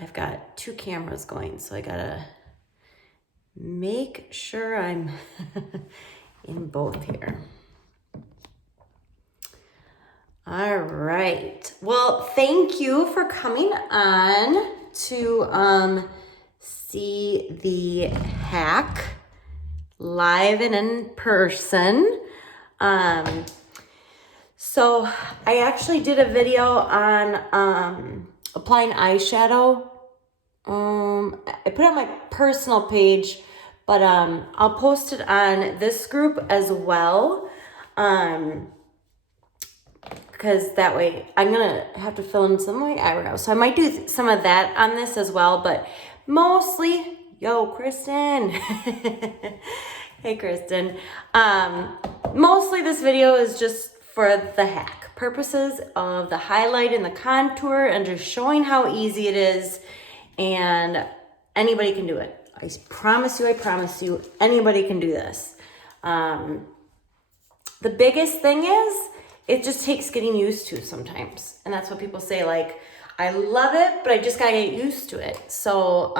I've got 2 cameras going, so I gotta make sure I'm in both here. All right. Well, thank you for coming on to see the HAC live and in person. So I actually did a video on applying eyeshadow. I put it on my personal page, but I'll post it on this group as well. Because that way I'm gonna have to fill in some of my eyebrows. So I might do some of that on this as well, but mostly, yo, Kristen. Hey, Kristen. Mostly this video is just for the HAC purposes of the highlight and the contour and just showing how easy it is, and anybody can do it. I promise you, anybody can do this. The biggest thing is, it just takes getting used to sometimes. And that's what people say, like, I love it, but I just gotta get used to it. So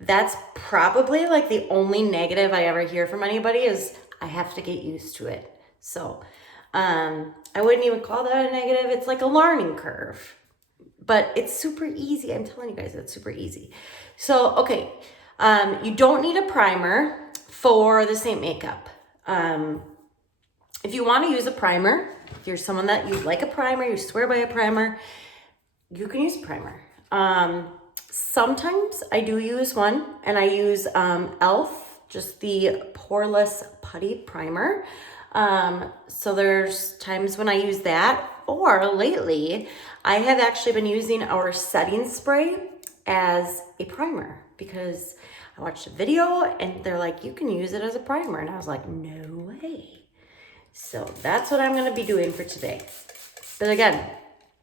that's probably like the only negative I ever hear from anybody is I have to get used to it. So I wouldn't even call that a negative. It's like a learning curve, but it's super easy. I'm telling you guys, it's super easy. So, okay, you don't need a primer for the Seint makeup. If you want to use a primer, if you're someone that you like a primer, you swear by a primer, you can use a primer. Sometimes I do use one, and I use e.l.f., just the poreless putty primer. So there's times when I use that, or lately I have actually been using our setting spray as a primer because I watched a video and they're like, you can use it as a primer. And I was like, no way. So that's what I'm going to be doing for today. But again,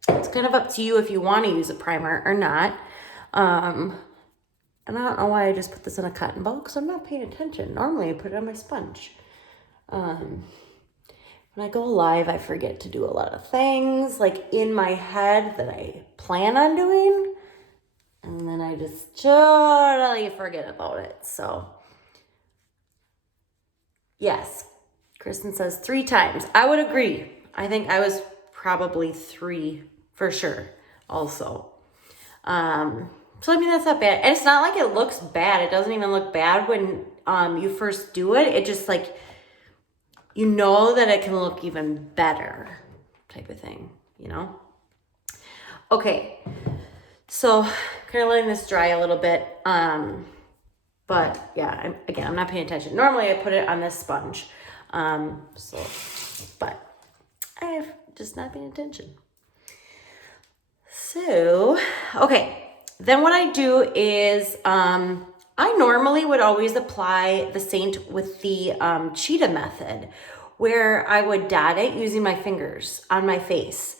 it's kind of up to you if you want to use a primer or not. And I don't know why I just put this in a cotton ball because I'm not paying attention. Normally I put it on my sponge. When I go live, I forget to do a lot of things like in my head that I plan on doing. And then I just totally forget about it. So yes. Kristen says 3 times. I would agree. I think I was probably 3 for sure also. So I mean, that's not bad. And it's not like it looks bad. It doesn't even look bad when you first do it. It just like, you know that it can look even better type of thing, you know? Okay. So kind of letting this dry a little bit. But yeah, I'm not paying attention. Normally I put it on this sponge. But I have just not paying attention. So, okay. Then what I do is, I normally would always apply the Seint with the, cheetah method where I would dot it using my fingers on my face.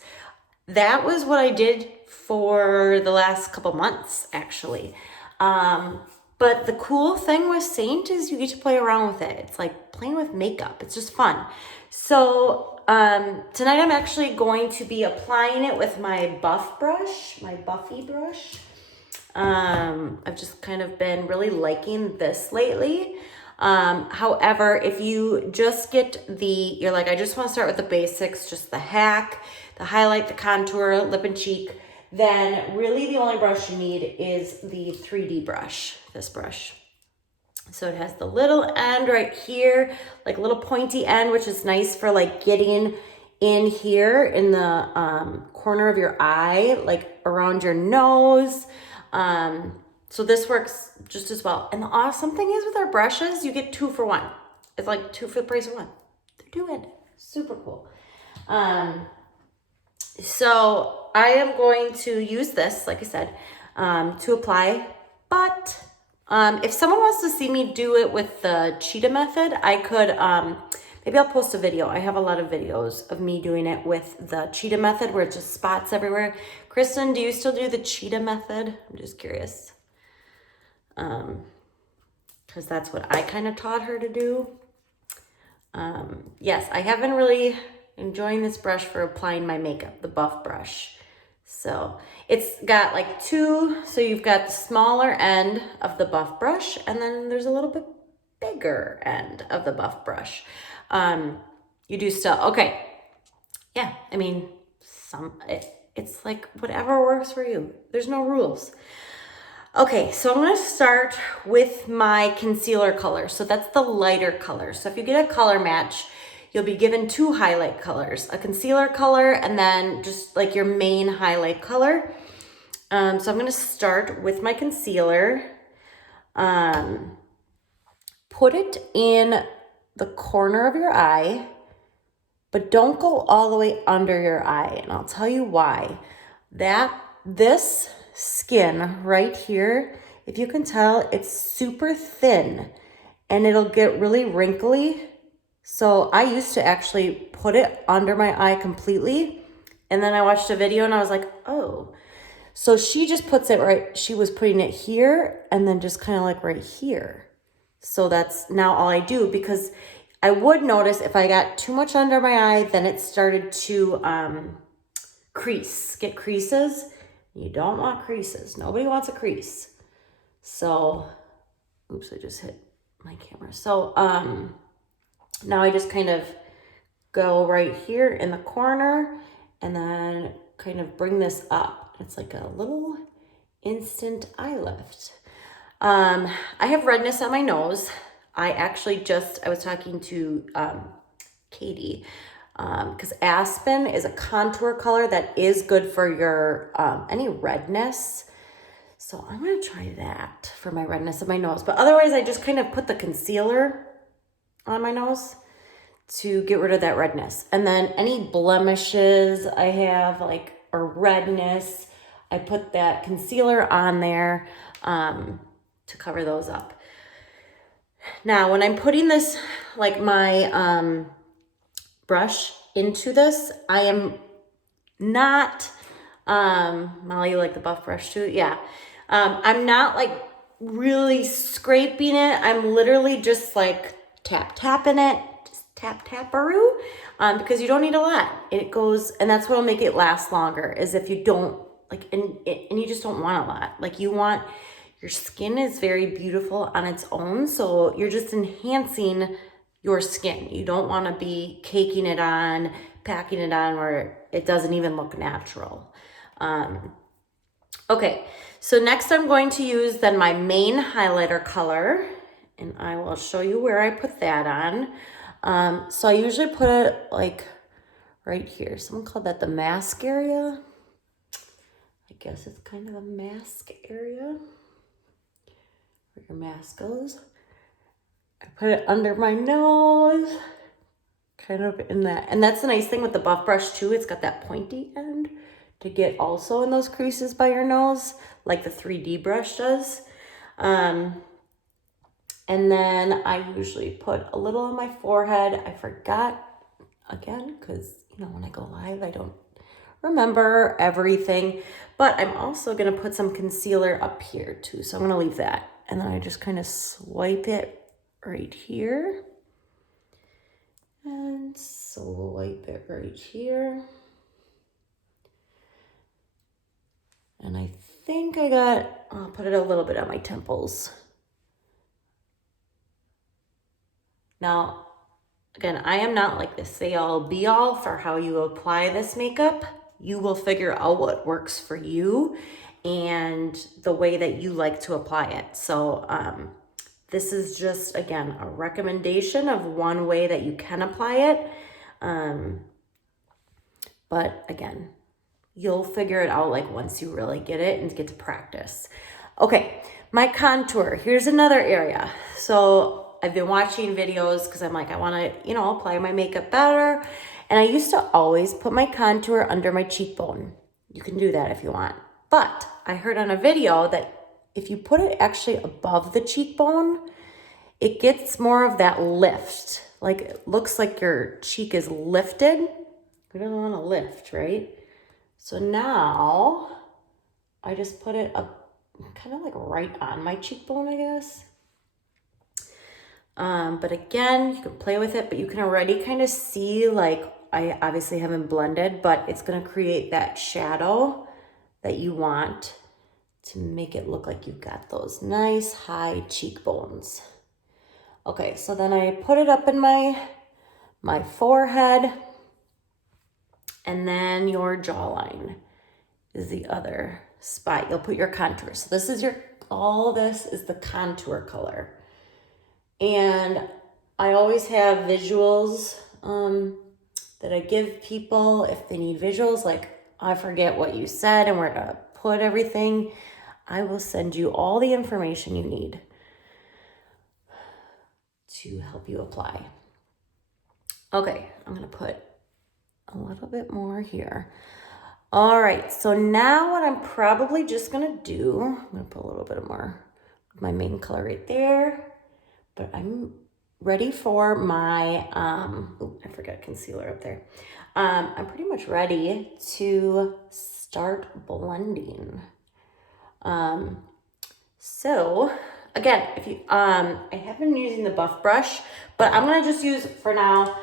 That was what I did for the last couple months, actually. But the cool thing with Seint is you get to play around with it. It's like playing with makeup. It's just fun. So tonight I'm actually going to be applying it with my buff brush, my Buffy brush. I've just kind of been really liking this lately. However, if you just get you're like, I just want to start with the basics, just the HAC, the highlight, the contour, lip and cheek, then really the only brush you need is the 3D brush, this brush. So it has the little end right here, like a little pointy end, which is nice for like getting in here in the corner of your eye, like around your nose. So this works just as well. And the awesome thing is with our brushes, you get 2 for 1. It's like 2 for the price of 1. They're doing super cool. So I am going to use this, like I said, to apply, but if someone wants to see me do it with the cheetah method, I could, maybe I'll post a video. I have a lot of videos of me doing it with the cheetah method where it just spots everywhere. Kristen, do you still do the cheetah method? I'm just curious. Because that's what I kind of taught her to do. Yes, I have been really enjoying this brush for applying my makeup, the buff brush. So it's got like two, so you've got the smaller end of the buff brush, and then there's a little bit bigger end of the buff brush. You do still, okay. Yeah, I mean, it's like whatever works for you. There's no rules. Okay, so I'm gonna start with my concealer color. So that's the lighter color. So if you get a color match, you'll be given two highlight colors, a concealer color and then just like your main highlight color. So I'm gonna start with my concealer. Put it in the corner of your eye, but don't go all the way under your eye. And I'll tell you why. This skin right here, if you can tell, it's super thin and it'll get really wrinkly. So I used to actually put it under my eye completely. And then I watched a video and I was like, oh. So she just puts it right, she was putting it here and then just kind of like right here. So that's now all I do, because I would notice if I got too much under my eye, then it started to get creases. You don't want creases. Nobody wants a crease. So, oops, I just hit my camera. So now I just kind of go right here in the corner and then kind of bring this up. It's like a little instant eye lift. I have redness on my nose. I was talking to Katie, because Aspen is a contour color that is good for your any redness. So I'm gonna try that for my redness of my nose. But otherwise, I just kind of put the concealer on my nose to get rid of that redness. And then any blemishes I have, like, or redness, I put that concealer on there to cover those up. Now, when I'm putting this, like my brush into this, I am not, Molly, you like the buff brush too? Yeah. I'm not like really scraping it. I'm literally just like tapping it, just tap-aroo, because you don't need a lot. It goes, and that's what'll make it last longer, is if you don't, like, and you just don't want a lot. Like, your skin is very beautiful on its own, so you're just enhancing your skin. You don't want to be caking it on, packing it on where it doesn't even look natural. Okay, so next I'm going to use then my main highlighter color, and I will show you where I put that on. So I usually put it like right here. Someone called that the mask area. I guess it's kind of a mask area where your mask goes. I put it under my nose, kind of in that. And that's the nice thing with the buff brush too. It's got that pointy end to get also in those creases by your nose, like the 3D brush does. And then I usually put a little on my forehead. I forgot, again, because, you know, when I go live, I don't remember everything. But I'm also going to put some concealer up here too. So I'm going to leave that. And then I just kind of swipe it right here. And swipe it right here. And I think I'll put it a little bit on my temples. Now, again, I am not like the say-all be-all for how you apply this makeup. You will figure out what works for you and the way that you like to apply it. So this is just, again, a recommendation of one way that you can apply it. But again, you'll figure it out like once you really get it and get to practice. Okay, my contour. Here's another area. So I've been watching videos because I'm like, I want to, you know, apply my makeup better. And I used to always put my contour under my cheekbone. You can do that if you want. But I heard on a video that if you put it actually above the cheekbone, it gets more of that lift. Like, it looks like your cheek is lifted. You don't want to lift, right? So now I just put it up kind of like right on my cheekbone, I guess. But again, you can play with it, but you can already kind of see, like, I obviously haven't blended, but it's going to create that shadow that you want to make it look like you've got those nice high cheekbones. Okay, so then I put it up in my forehead, and then your jawline is the other spot. You'll put your contour. So this is all this is the contour color. And I always have visuals that I give people if they need visuals, like I forget what you said and where to put everything. I will send you all the information you need to help you apply. Okay, I'm gonna put a little bit more here. All right, so now what I'm probably just gonna do, I'm gonna put a little bit more of my main color right there, but I'm ready for my, I forgot concealer up there. I'm pretty much ready to start blending. So again, if you, I have been using the buff brush, but I'm gonna just use for now,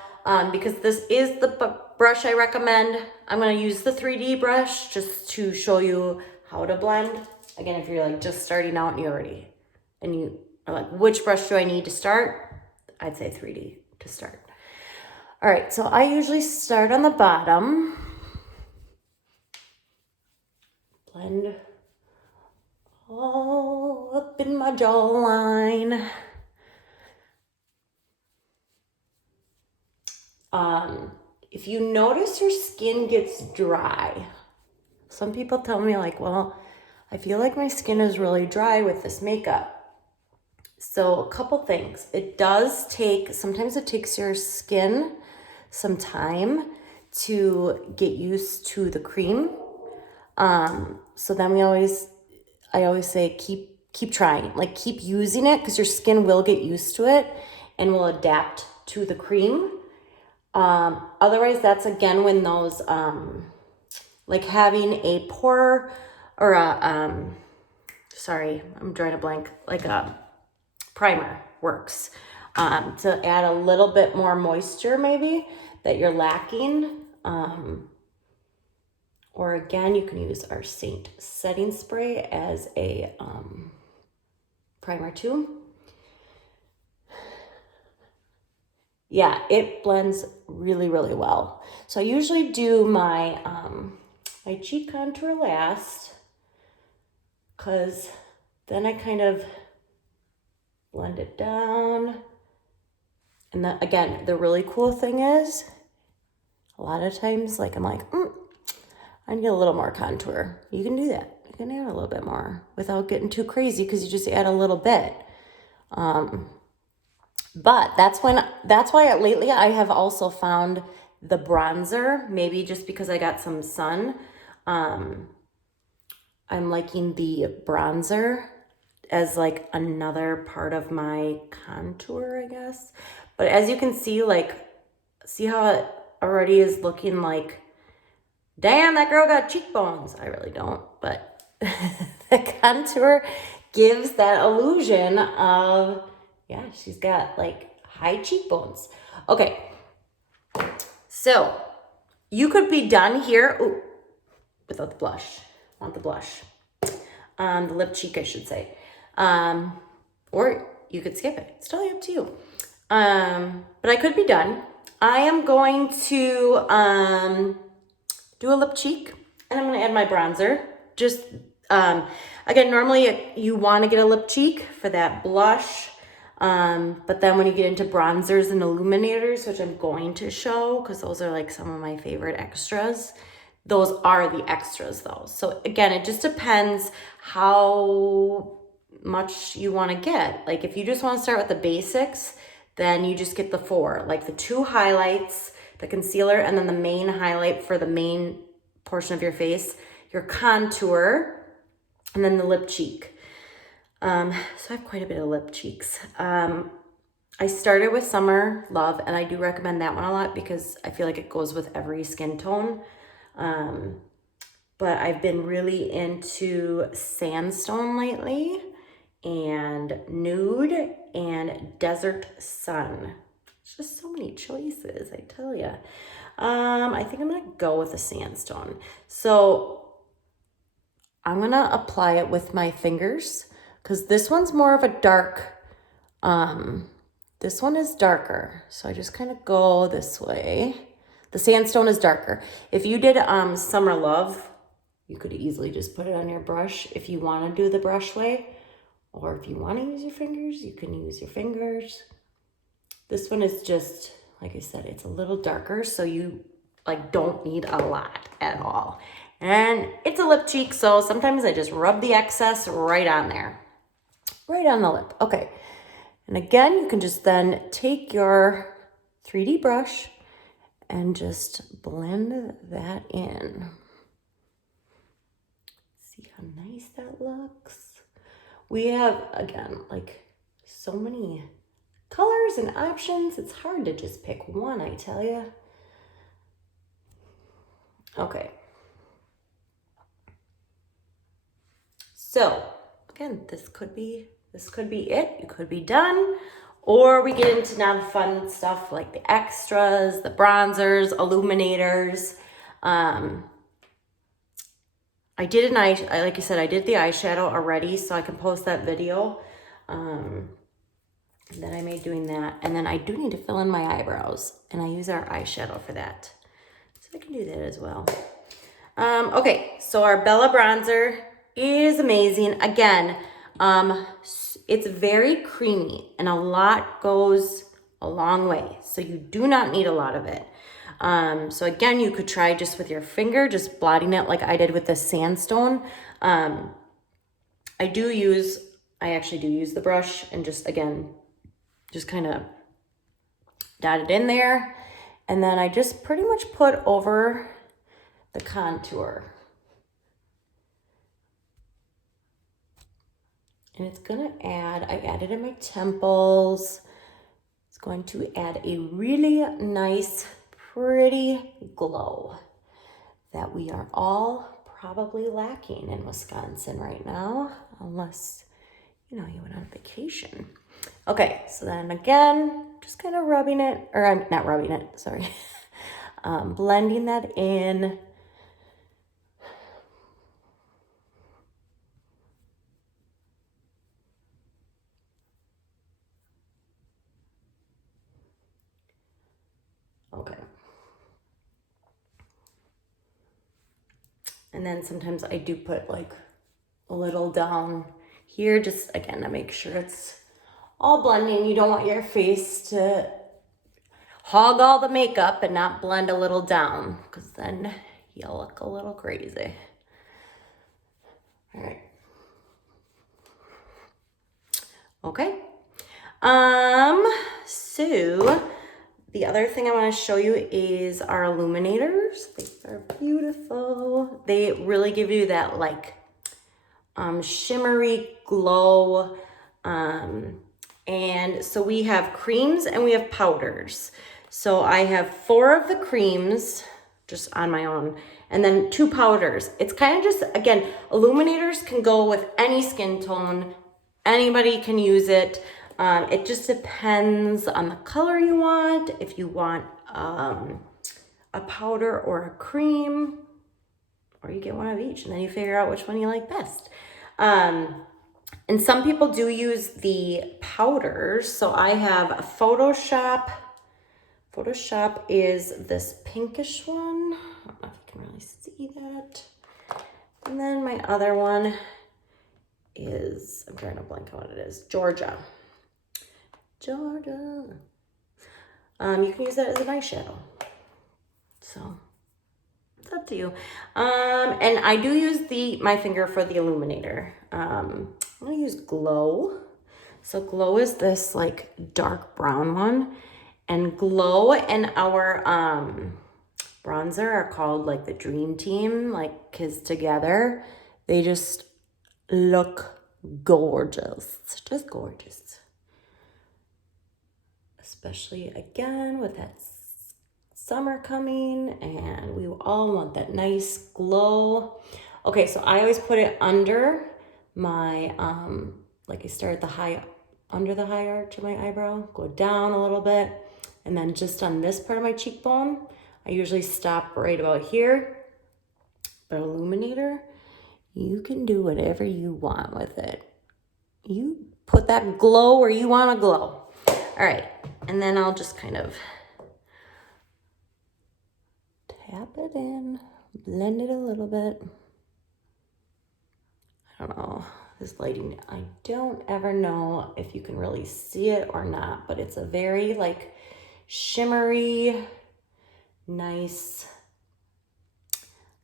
because this is the brush I recommend. I'm gonna use the 3D brush just to show you how to blend. Again, if you're like just starting out and you are like, which brush do I need to start? I'd say 3D to start. All right, so I usually start on the bottom. Blend all up in my jawline. If you notice your skin gets dry, some people tell me like, well, I feel like my skin is really dry with this makeup. So a couple things. Sometimes it takes your skin some time to get used to the cream. So then I always say, keep trying, like keep using it because your skin will get used to it and will adapt to the cream. Otherwise that's again when those, like having a pore or sorry, I'm drawing a blank, like a primer works, to add a little bit more moisture maybe that you're lacking. Or again, you can use our Seint setting spray as a primer too. Yeah, it blends really, really well. So I usually do my my cheek contour last, because then I kind of blend it down. And then again, the really cool thing is, a lot of times, like I'm like, I need a little more contour. You can do that. You can add a little bit more without getting too crazy because you just add a little bit. But that's why lately I have also found the bronzer, maybe just because I got some sun. I'm liking the bronzer as like another part of my contour, I guess. But as you can see, see how it already is looking like, damn, that girl got cheekbones. I really don't, but the contour gives that illusion of, yeah, she's got like high cheekbones. Okay, so you could be done here without the blush, not the blush, the lip cheek, I should say, or you could skip it. It's totally up to you. But I could be done. I am going to do a lip cheek, and I'm going to add my bronzer. Just, again, normally you want to get a lip cheek for that blush, but then when you get into bronzers and illuminators, which I'm going to show, because those are like some of my favorite extras, those are the extras though. So again, it just depends how much you want to get. Like if you just want to start with the basics, then you just get the 4, like the 2 highlights, the concealer, and then the main highlight for the main portion of your face, your contour, and then the lip cheek. So I have quite a bit of lip cheeks. I started with Summer Love, and I do recommend that one a lot because I feel like it goes with every skin tone. But I've been really into Sandstone lately, and Nude, and Desert Sun. It's just so many choices, I tell you. I think I'm gonna go with the Sandstone. So I'm gonna apply it with my fingers because this one's more of a dark, this one is darker. So I just kind of go this way. The sandstone is darker. If you did Summer Love, you could easily just put it on your brush if you want to do the brush way. Or if you want to use your fingers, you can use your fingers. This one is just, like I said, it's a little darker, so you like don't need a lot at all. And it's a lip cheek, so sometimes I just rub the excess right on there, right on the lip. Okay, and again, you can just then take your 3D brush and just blend that in. See how nice that looks? We have, again, like so many colors and options. It's hard to just pick one, I tell you. Okay. So again, this could be it. You could be done. Or we get into now the fun stuff like the extras, the bronzers, illuminators. I did like I said, I did the eyeshadow already, so I can post that video that I made doing that. And then I do need to fill in my eyebrows, and I use our eyeshadow for that. So I can do that as well. Okay, so our Bella bronzer is amazing. Again, it's very creamy, and a lot goes a long way. So you do not need a lot of it. So again, you could try just with your finger, just blotting it like I did with the sandstone. I actually do use the brush and just, again, just kind of dot it in there. And then I just pretty much put over the contour. And it's gonna add, I added in my temples. It's going to add a really nice, pretty glow that we are all probably lacking in Wisconsin right now, unless, you know, you went on vacation. Okay, so then again, just kind of rubbing it, or I'm not rubbing it, sorry. Blending that in. Okay. And then sometimes I do put like a little down here, just again to make sure it's all blending. You don't want your face to hog all the makeup and not blend a little down, because then you'll look a little crazy. All right. Okay. So the other thing I want to show you is our illuminators. They are beautiful. They really give you that like shimmery glow. And so we have creams and we have powders. So I have 4 of the creams just on my own, and then 2 powders. It's kind of just, again, illuminators can go with any skin tone. Anybody can use it. It just depends on the color you want. If you want a powder or a cream, or you get one of each, and then you figure out which one you like best. And some people do use the powders. So I have Photoshop. Photoshop is this pinkish one. I don't know if you can really see that. And then my other one is, I'm trying to blank on what it is, Georgia. You can use that as an eyeshadow. So it's up to you. And I do use my finger for the illuminator. I'm gonna use Glow. So Glow is this like dark brown one, and Glow and our bronzer are called like the Dream Team, like, 'cause together they just look gorgeous, just gorgeous. Especially again with that summer coming, and we all want that nice glow. Okay, so I always put it under my, like I start at the under the high arch of my eyebrow, go down a little bit, and then just on this part of my cheekbone, I usually stop right about here. But illuminator You can do whatever you want with it. You put that glow where you want to glow. All right, and then I'll just kind of tap it in, blend it a little bit. I don't know, this lighting, I don't ever know if you can really see it or not, but it's a very like shimmery, nice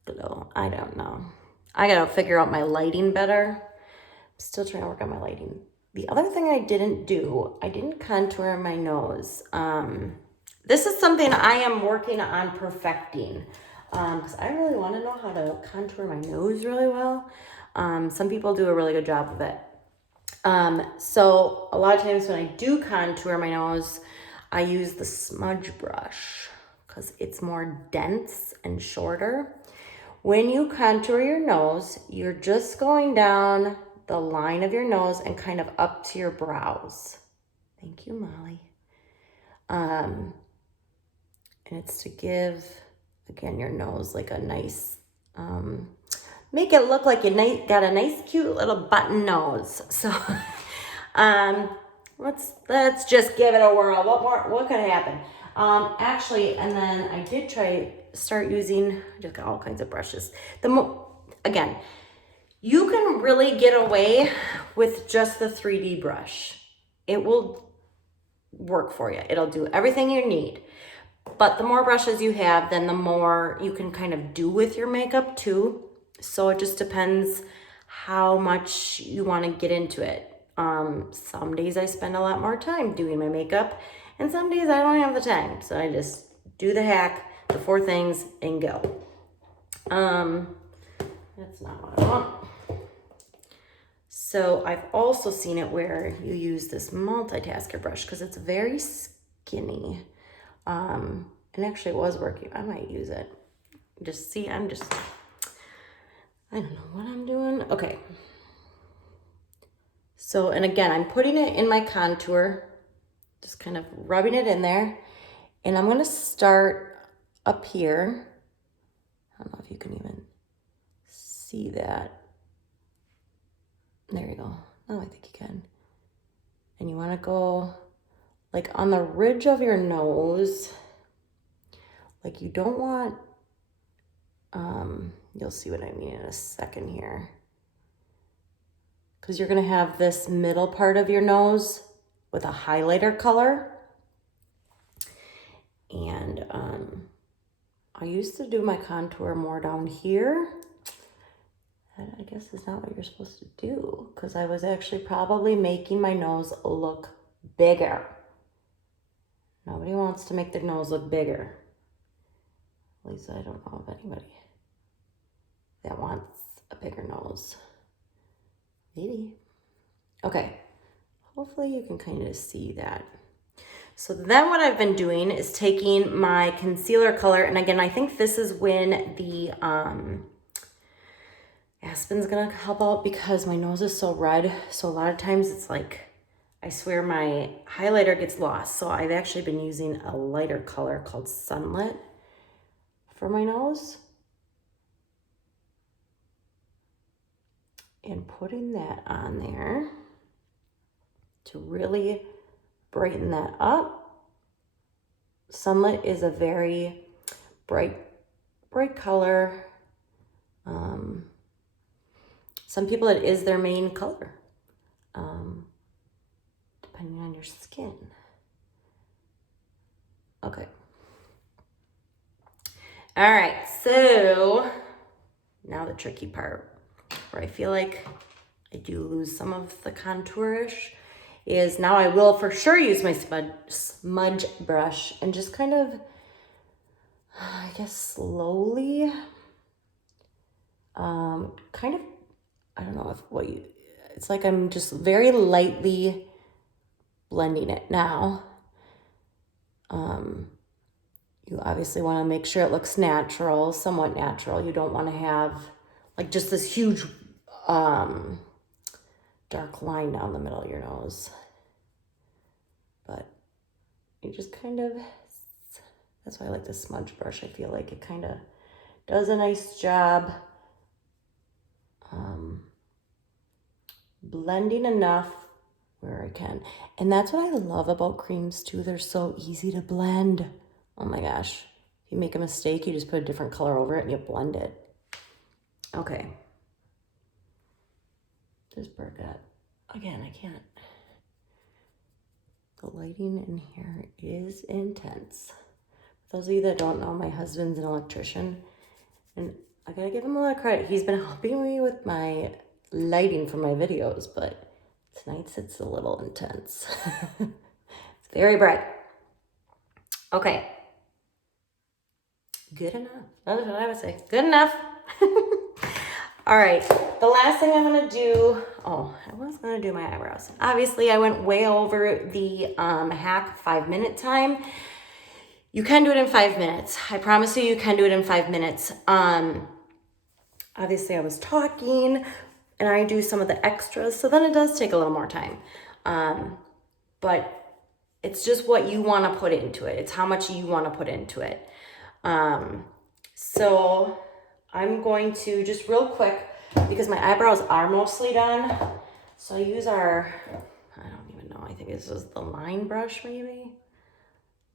glow. I don't know. I gotta figure out my lighting better. I'm still trying to work on my lighting. The other thing I didn't do, I didn't contour my nose. This is something I am working on perfecting because I really want to know how to contour my nose really well. Some people do a really good job of it. So a lot of times when I do contour my nose, I use the smudge brush because it's more dense and shorter. When you contour your nose, you're just going down the line of your nose and kind of up to your brows. Thank you, Molly. And it's to give, again, your nose like a nice, make it look like you got a nice, cute little button nose. So, let's just give it a whirl. What could happen? Actually, and then I did start using, I just got all kinds of brushes. Again, you can really get away with just the 3D brush. It will work for you. It'll do everything you need. But the more brushes you have, then the more you can kind of do with your makeup too. So it just depends how much you want to get into it. Some days I spend a lot more time doing my makeup, and some days I don't have the time. So I just do the hack, the 4 things, and go. That's not what I want. So I've also seen it where you use this multitasker brush because it's very skinny. And actually it was working. I might use it. I don't know what I'm doing. Okay. So, and again, I'm putting it in my contour, just kind of rubbing it in there. And I'm going to start up here. I don't know if you can even see that. There you go. Oh, I think you can. And you want to go like on the ridge of your nose. Like you don't want, you'll see what I mean in a second here. Because you're going to have this middle part of your nose with a highlighter color. And I used to do my contour more down here. That I guess is not what you're supposed to do because I was actually probably making my nose look bigger. Nobody wants to make their nose look bigger. At least I don't know of anybody that wants a bigger nose. Maybe. Okay. Hopefully you can kind of see that. So then what I've been doing is taking my concealer color. And again, I think this is when the Aspen's gonna help out because my nose is so red. So a lot of times it's like, I swear my highlighter gets lost. So I've actually been using a lighter color called Sunlit for my nose. And putting that on there to really brighten that up. Sunlit is a very bright color. Some people, it is their main color, depending on your skin. Okay. All right, so now the tricky part where I feel like I do lose some of the contourish is now I will for sure use my smudge brush and just kind of, I guess, slowly, kind of, I don't know it's like I'm just very lightly blending it now. You obviously want to make sure it looks natural, somewhat natural. You don't want to have like just this huge dark line down the middle of your nose. But you just kind of, that's why I like the smudge brush. I feel like it kind of does a nice job blending enough where I can. And that's what I love about creams too. They're so easy to blend. Oh my gosh. If you make a mistake, you just put a different color over it and you blend it. Okay. This bird got, again, I can't. The lighting in here is intense. For those of you that don't know, my husband's an electrician, and I gotta give him a lot of credit. He's been helping me with my lighting for my videos, but tonight's it's a little intense. It's very bright. Okay. Good enough. That's what I would say. Good enough. All right. The last thing I'm going to do, I was going to do my eyebrows. Obviously, I went way over the HAC 5-minute time. You can do it in 5 minutes. I promise you can do it in 5 minutes. Obviously, I was talking and I do some of the extras, so then it does take a little more time. But it's just what you want to put into it. It's how much you want to put into it. So I'm going to just real quick, because my eyebrows are mostly done. So I use I don't even know, I think this is the line brush maybe.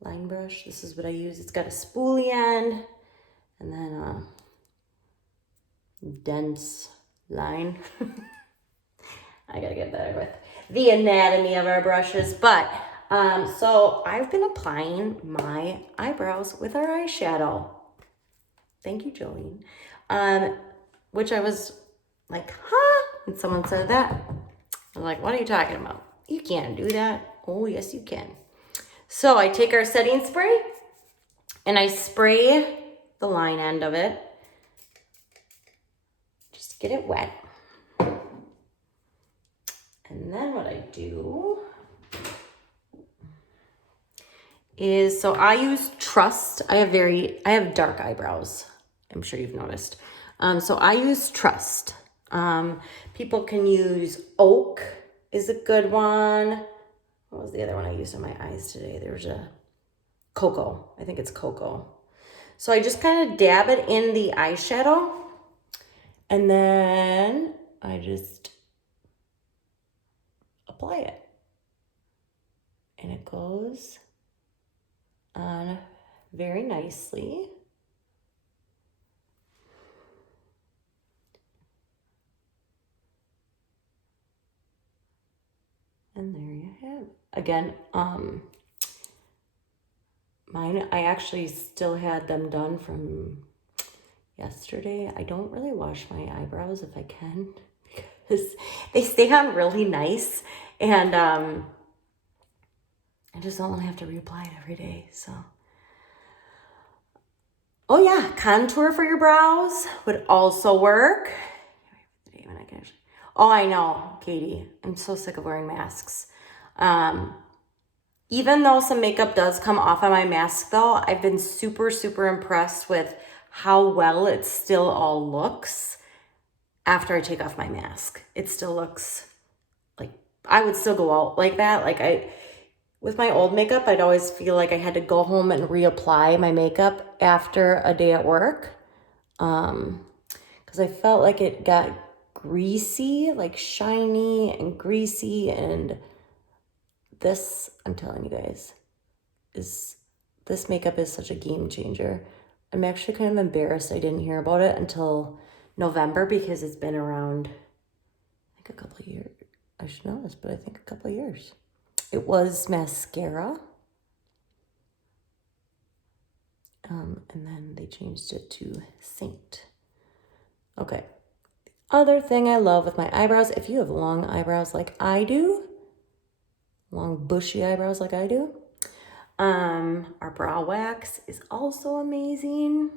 Line brush, this is what I use. It's got a spoolie end and then a dense line. I gotta get better with the anatomy of our brushes. But, so I've been applying my eyebrows with our eyeshadow. Thank you, Jolene. Which I was like, huh? And someone said that. I'm like, what are you talking about? You can't do that. Oh, yes, you can. So I take our setting spray and I spray the line end of it. Just get it wet. And then what I do is, so I use Trust. I have dark eyebrows. I'm sure you've noticed. So I use Trust. People can use Oak is a good one. What was the other one I used on my eyes today? There was a Cocoa. I think it's Cocoa. So I just kind of dab it in the eyeshadow. And then I just apply it. And it goes on very nicely. And there you have it. Again, mine, I actually still had them done from yesterday. I don't really wash my eyebrows if I can because they stay on really nice. And I just don't want to have to reapply it every day. So, oh yeah, contour for your brows would also work. Oh, I know, Katie. I'm so sick of wearing masks. Even though some makeup does come off of my mask though, I've been super, super impressed with how well it still all looks after I take off my mask. It still looks like I would still go out like that. Like with my old makeup, I'd always feel like I had to go home and reapply my makeup after a day at work. Because I felt like it got greasy, like shiny and greasy, and this, I'm telling you guys, this makeup is such a game changer. I'm actually kind of embarrassed I didn't hear about it until November because it's been around, I think a couple of years. I should know this, but I think a couple of years. It was mascara. And then they changed it to Seint. Okay. Other thing I love with my eyebrows, if you have long eyebrows like I do, long bushy eyebrows like I do, our brow wax is also amazing.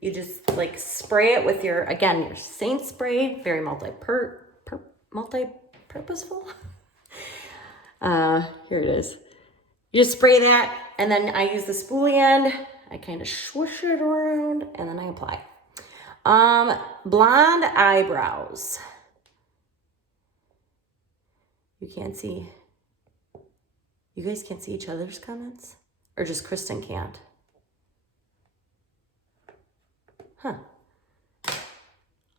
You just like spray it with your Seint spray, very multi-purposeful. Here it is. You just spray that, and then I use the spoolie end. I kind of swoosh it around, and then I apply. Blonde eyebrows. You can't see. You guys can't see each other's comments? Or just Kristen can't? Huh.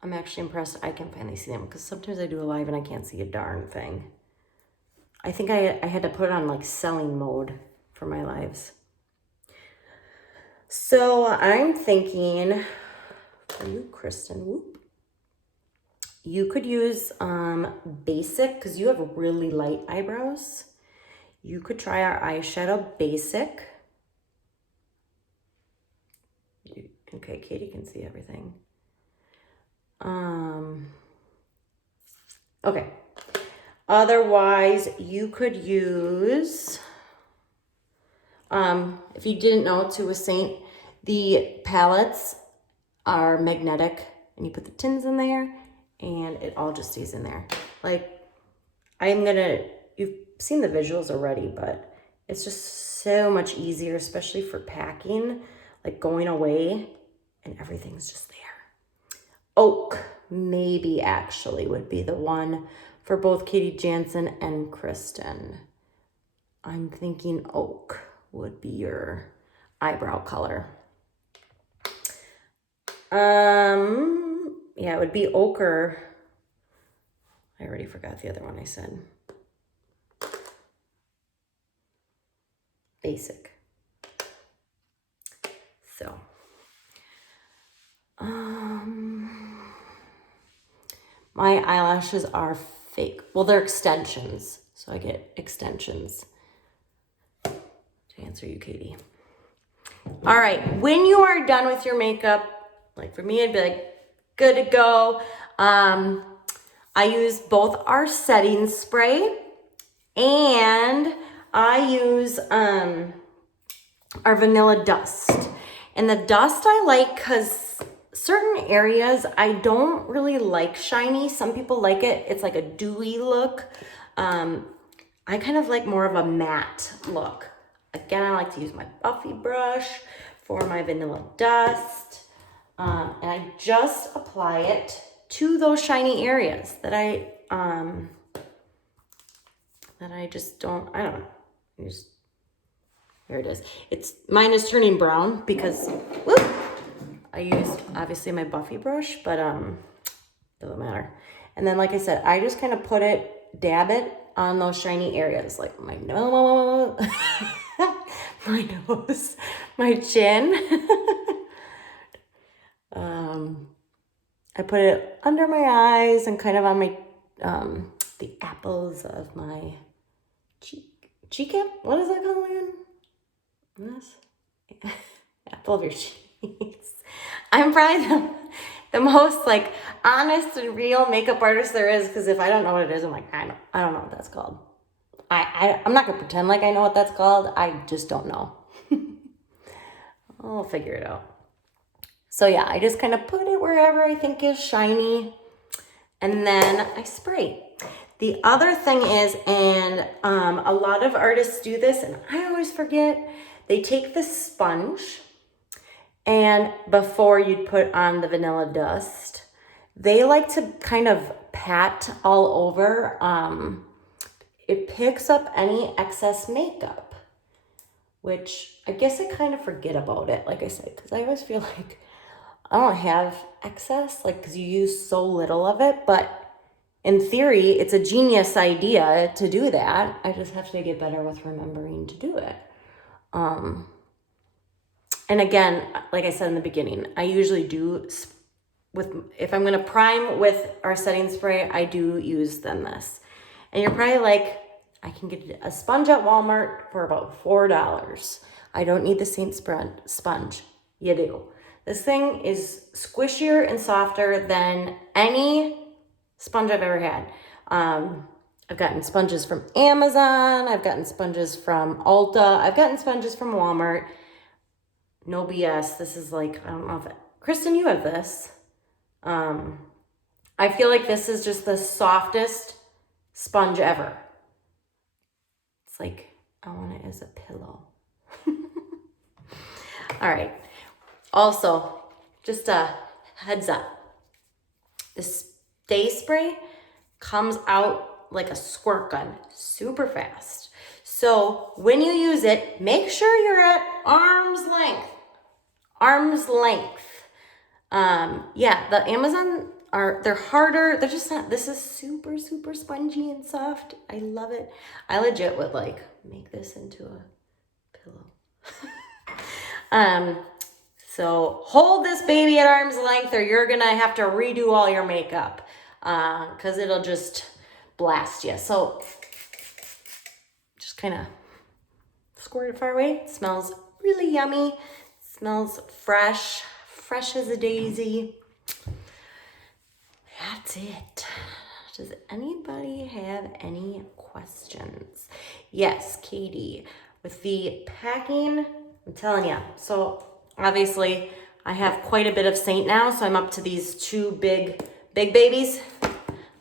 I'm actually impressed I can finally see them, because sometimes I do a live and I can't see a darn thing. I think I had to put it on like selling mode for my lives. So I'm thinking for you, Kristen, whoop, you could use basic, because you have really light eyebrows. You could try our eyeshadow basic. Okay, Katie can see everything. Okay. Otherwise, you could use, if you didn't know too with Seint, the palettes are magnetic, and you put the tins in there and it all just stays in there. Like, you've seen the visuals already, but it's just so much easier, especially for packing, like going away and everything's just there. Oak, maybe actually would be the one for both Katie Jansen and Kristen. I'm thinking oak would be your eyebrow color. Yeah, it would be ochre. I already forgot the other one I said. Basic. So, my eyelashes are fake. Well, they're extensions, so I get extensions. To answer you, Katie. All right, when you are done with your makeup, like for me, I'd be like, good to go. I use both our setting spray and I use our vanilla dust. And the dust I like because certain areas I don't really like shiny. Some people like it. It's like a dewy look. I kind of like more of a matte look. Again, I like to use my Buffy brush for my vanilla dust. And I just apply it to those shiny areas that I just don't, I don't know. There it is. Mine is turning brown because, whoop, I used obviously my Buffy brush, but doesn't matter. And then, like I said, I just kind of dab it on those shiny areas, like my nose, my nose, my chin. I put it under my eyes and kind of on my the apples of my cheek. What is that called again? This apple of your cheeks. I'm probably the most like honest and real makeup artist there is, because if I don't know what it is, I'm like, I don't know what that's called. I'm not gonna pretend like I know what that's called. I just don't know. I'll figure it out. So yeah, I just kind of put it wherever I think is shiny, and then I spray. The other thing is, and a lot of artists do this, and I always forget, they take the sponge, and before you'd put on the vanilla dust, they like to kind of pat all over. It picks up any excess makeup, which I guess I kind of forget about it, like I said, because I always feel like I don't have excess, like, because you use so little of it, but in theory, it's a genius idea to do that. I just have to get better with remembering to do it. And again, like I said in the beginning, I usually do, if I'm going to prime with our setting spray, I do use then this. And you're probably like, I can get a sponge at Walmart for about $4. I don't need the Seint sponge. You do. This thing is squishier and softer than any sponge I've ever had. I've gotten sponges from Amazon. I've gotten sponges from Ulta. I've gotten sponges from Walmart. No BS. This is like, I don't know if Kristen, you have this. I feel like this is just the softest sponge ever. It's like, I want it as a pillow. All right. Also, just a heads up. This Stay Spray comes out like a squirt gun, super fast. So when you use it, make sure you're at arm's length. Arm's length. Yeah, the Amazon they're harder. They're just not, this is super, super spongy and soft. I love it. I legit would like make this into a pillow. So hold this baby at arm's length or you're gonna have to redo all your makeup because it'll just blast you. So just kind of squirt it far away. It smells really yummy. It smells fresh, fresh as a daisy. That's it. Does anybody have any questions? Yes, Katie, with the packing, I'm telling you. So obviously I have quite a bit of Seint now, so I'm up to these two big babies.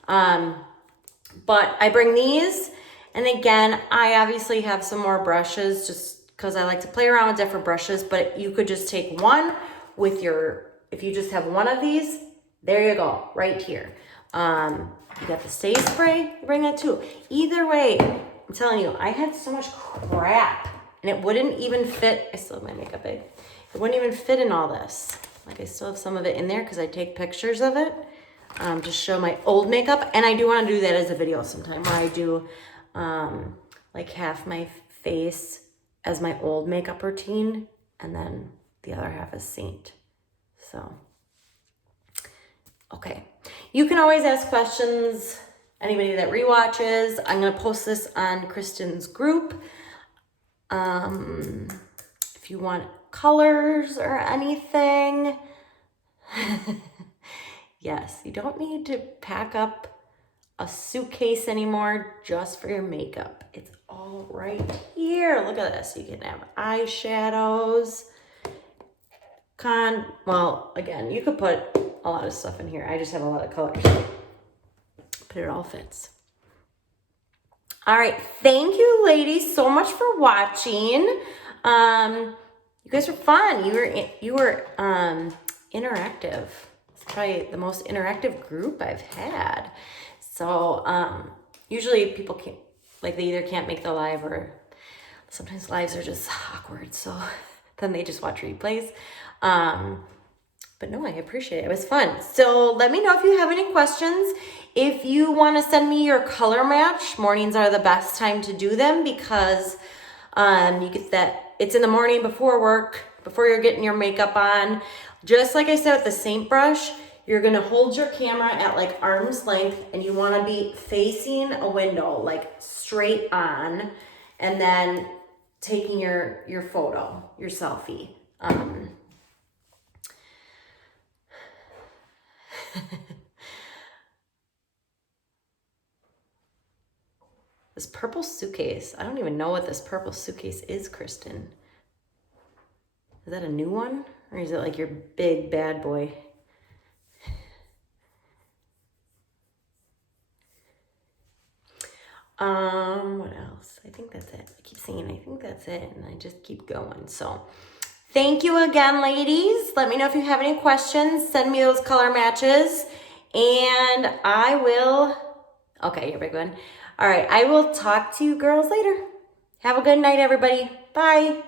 But I bring these, and again, I obviously have some more brushes just because I like to play around with different brushes, but you could just take one with if you just have one of these, there you go, right here. You got the Stay Spray, you bring that too. Either way, I'm telling you, I had so much crap and it wouldn't even fit. I still have my makeup bag. It wouldn't even fit in all this. Like I still have some of it in there because I take pictures of it to show my old makeup. And I do want to do that as a video sometime where I do like half my face as my old makeup routine and then the other half is Seint. So, okay. You can always ask questions, anybody that rewatches. I'm going to post this on Kristen's group. If you want colors or anything. Yes, you don't need to pack up a suitcase anymore just for your makeup. It's all right here. Look at this. You can have eyeshadows. Well, again, you could put a lot of stuff in here. I just have a lot of colors. But it all fits. All right. Thank you, ladies, so much for watching. You guys were fun. You were interactive. It's probably the most interactive group I've had. So usually people can't, like they either can't make the live or sometimes lives are just awkward. So then they just watch replays. But no, I appreciate it. It was fun. So let me know if you have any questions. If you want to send me your color match, mornings are the best time to do them because you get that. It's in the morning before work, before you're getting your makeup on. Just like I said with the Seint brush, you're going to hold your camera at like arm's length and you want to be facing a window, like straight on, and then taking your photo, your selfie. This purple suitcase. I don't even know what this purple suitcase is, Kristen. Is that a new one? Or is it like your big bad boy? What else? I think that's it. I keep saying I think that's it, and I just keep going. So thank you again, ladies. Let me know if you have any questions. Send me those color matches, and I will. Okay, you're a big one. All right, I will talk to you girls later. Have a good night, everybody. Bye.